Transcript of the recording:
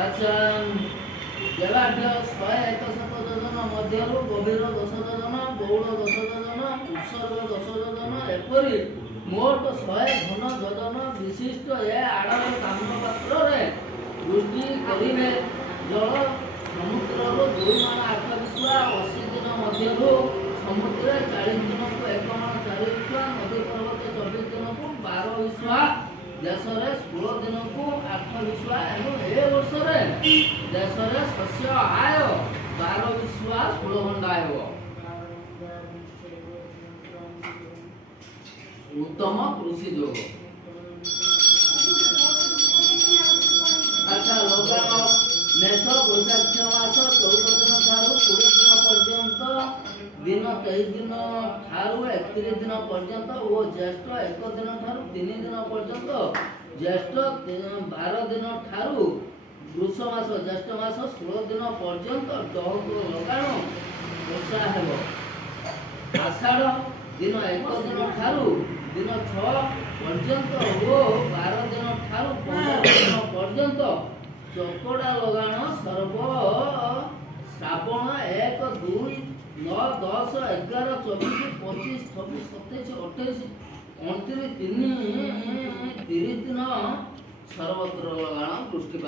ଆଚ୍ଛା ଜଳାଢ୍ୟ 161 ଯୋଜନ ମଧ୍ୟରୁ ଗଭୀର 10 ଯୋଜନ, ଗୌଣ 10 ଯୋଜନ, ଉତ୍ସର୍ଗ 10 ଯୋଜନ, ଏପରି ମୋଟ 100 ଘନ ଯୋଜନ ବିଶିଷ୍ଟ ଏ ଆଡ଼ର ତାମ୍ରପାତ୍ରରେ ବୃଷ୍ଟି କରିବେ। ଜଳ ସମୁଦ୍ରରୁ 2 ମାଣ 8 ବିଶ୍ଵା 80 ଦିନ ମଧ୍ୟରୁ ସମୁଦ୍ରରେ 40 ଦିନକୁ 1 ମାଣ 4 ବିଶ୍ଵା, ନଦୀ ପର୍ବତ 24 ଦିନକୁ 12 ବିଶ୍ଵା, ଦେଶରେ 16 ଦିନକୁ 8 ବିଶ୍ଵା। ଏଣୁ ଏ ବର୍ଷରେ ଦେଶରେ ଶସ୍ୟ ଆୟ 12 ବିଶ୍ଵା 16 ଖଣ୍ଡ ହେବ। ଉତ୍ତମ କୃଷି ଯୋଗ। ଆଚ୍ଛା ଲଗାଣ ମେଷ ବୈଶାଖ ମାସ 14 ଦିନ ଠାରୁ 20 ଦିନ ପର୍ଯ୍ୟନ୍ତ, ଦିନ 23 ଦିନ ଠାରୁ 31 ଦିନ ପର୍ଯ୍ୟନ୍ତ ଓ ଜ୍ୟେଷ୍ଠ 1 ଦିନ ଠାରୁ 3 ଦିନ ପର୍ଯ୍ୟନ୍ତ, ଜ୍ୟେଷ୍ଠ 12 ଦିନ ଠାରୁ ବୃଷ ମାସ ଜ୍ୟେଷ୍ଠ ମାସ 16 ଦିନ ପର୍ଯ୍ୟନ୍ତ ଡହକ ଲଗାଣ ବର୍ଷା ହେବ। ଆଷାଢ଼ ଦିନ 1 ଦିନ ଠାରୁ ଦିନ 6 ପର୍ଯ୍ୟନ୍ତ ଓ 12 ଦିନ ଠାରୁ 15 ଦିନ ପର୍ଯ୍ୟନ୍ତ ଚକଡ଼ା ଲଗାଣ ସର୍ବ। ଶ୍ରାବଣ 1, 2, 9, 10, 11, 24, 25, 26, 27, 28, 29, 30 ଦିନ ସର୍ବତ୍ର ଲଗାଣ ବୃଷ୍ଟି।